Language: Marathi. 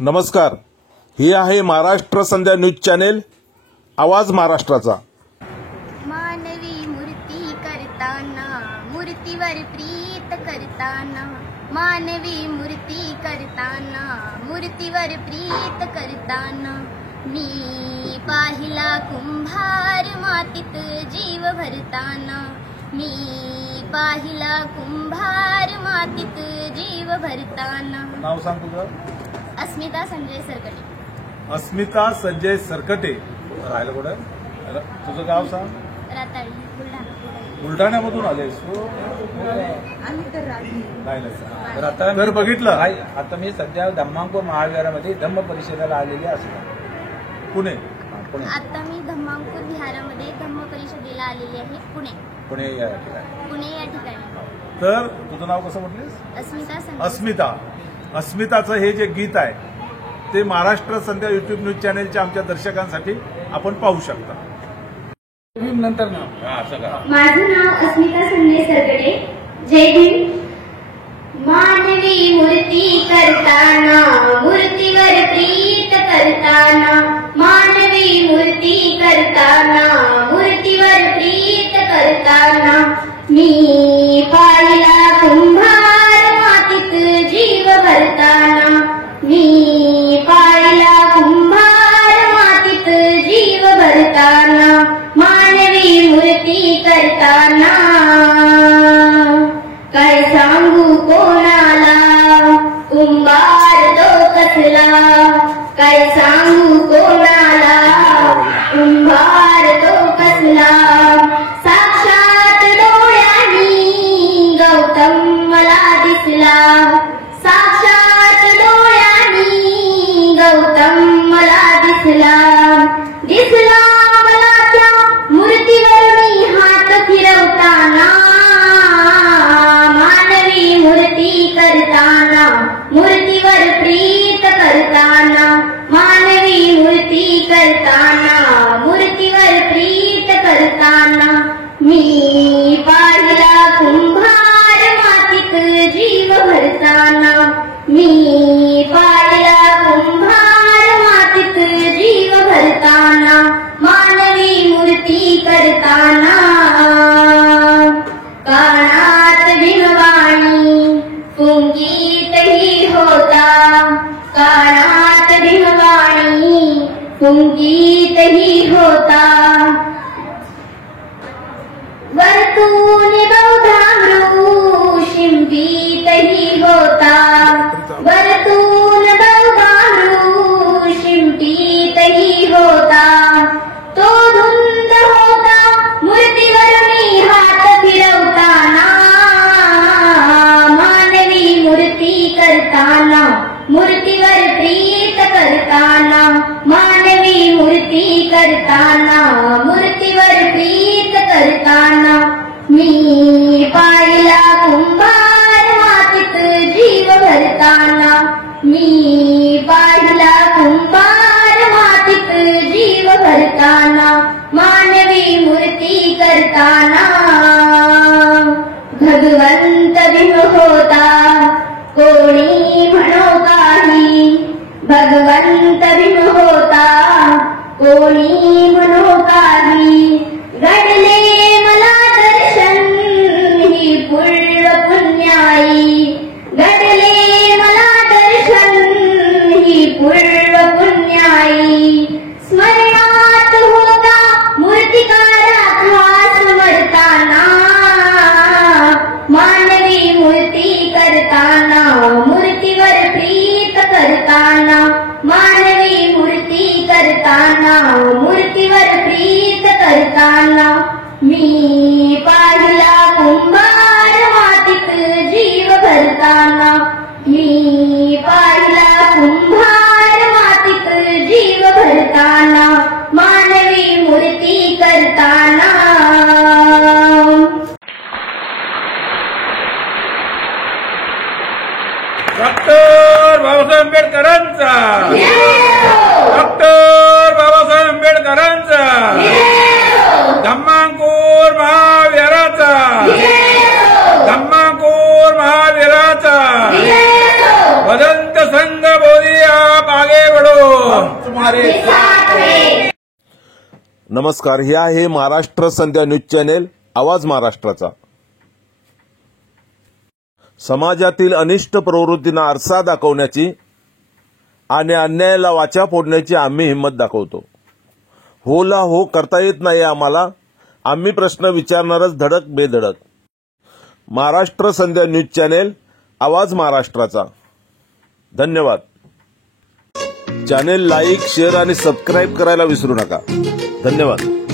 नमस्कार, हे आहे महाराष्ट्र संध्या न्यूज चॅनेल, आवाज महाराष्ट्राचा। मानवी मूर्ती करताना मूर्तीवर प्रीत करताना, मानवी मूर्ती करताना मूर्तीवर प्रीत करताना, मी पाहिला कुंभार मातीत जीव भरताना, मी पाहिला कुंभार मातीत जीव भरताना। नाव सांग तुझं? अस्मिता संजय सरकटे। अस्मिता संजय सरकटे, राहायला कुठं? तुझं गाव सांग? राताळी, बुलढाणा। बुलढाण्यामधून आलेस तू? तर बघितलं, आता मी सध्या धम्मांपूर महाविहारामध्ये धम्म परिषदेला आलेली असतो, पुणे। आता मी धम्मांपूर विहारामध्ये धम्म परिषदेला आलेली आहे, पुणे या ठिकाणी। तर तुझं नाव कसं म्हटलीस? अस्मिता संजय। अस्मिता, अस्मिताचं हे जे गीत आहे ते महाराष्ट्र संध्या युट्यूब न्यूज चॅनेलच्या आमच्या दर्शकांसाठी आपण पाहू शकता। नंतर नाव माझं नाव अस्मिता संजय सरकटे। जय भीम। मानवी मूर्ती करताना मूर्तीवर प्रीत करताना, मानवी मूर्ती करताना मूर्तीवर प्रीत करताना, मी पाहिला कुंभार मातीत जीव भरताना, मी पाहिला कुंभार मातीत जीव भरताना, मानवी मूर्ती करताना काय सांगू कोणाला, कुंभार तो कसला, काय सांगू कोणाला, कुंभार तो कसला, साक्षात डोळ्यांनी गौतम मला दिसला, साक्षात डोळ्यांनी गौतम मला दिसला, दिसला मला त्या मूर्तीवर मी हात फिरवताना, मानवी मूर्ती करताना मूर्तीवर प्रीत करताना, मानवी मूर्ती करताना मूर्तीवर प्रीत करताना, मी पाहिला कुंभार मातीत जीव भरताना, मी पाहिला कुंभार मातीत जीव भरताना, मानवी मूर्ती करताना, कानात भिनवाणी पुंगीतही होता, कानात भिनवाणी पुंगीतही होता, वरतून बौद्धामृ शिंपीतही होता, वरतून बौद्धामृ शिंपीतही होता, तो धुंद होता मूर्तीवर मी हात फिरवताना, मानवी मूर्ती करताना मूर्तीवर प्रीत करताना, मानवी मूर्ती करताना मूर्तीवर प्रीत करताना, मी पाहिला कुंभार मातीत जीव भरताना, मी पाहिला कुंभार मातीत जीव भरताना, मानवी मूर्ती करताना, भगवंत बिन होता कोणी म्हणो काही, भगवंत बिन होता कोणी म्हणो काही, घडले मला दर्शन ही पूर्ण पुण्याई, घडले मला दर्शन ही पूर्ण पुण्याई, स्मरणात होता मूर्तिकारा खास मरताना, मानवी मूर्ती करताना मूर्तीवर प्रीत करताना, मानवी मूर्ती करताना मूर्तीवर प्रीत करताना, मी पाहिला कुंभार मातीत जीव भरताना, मी पाहिला कुंभार मातीत जीव भरताना, मानवी मूर्ती करताना। डॉक्टर बाबासाहेब आंबेडकरांचा, डॉक्टर बाबासाहेब आंबेडकरांचा, धम्मांपूर महाविहाराचा, धम्मांपूर महाविहाराचा, वदंत संघ बोधिया तुम्हारे साथ हैं। नमस्कार, हे आहे महाराष्ट्र संध्या न्यूज चॅनेल आवाज महाराष्ट्राचा. समाजातील अनिष्ट प्रवृत्तींना आरसा दाखवण्याची आणि अन्यायाला वाचा फोडण्याची आम्ही हिंमत दाखवतो. होला हो करता येत नाही आम्हाला. आम्ही प्रश्न विचारणारच धडक बेधडक. महाराष्ट्र संध्या न्यूज चॅनेल आवाज महाराष्ट्राचा. धन्यवाद. चॅनेल लाईक, शेअर आणि सबस्क्राईब करायला विसरू नका. धन्यवाद.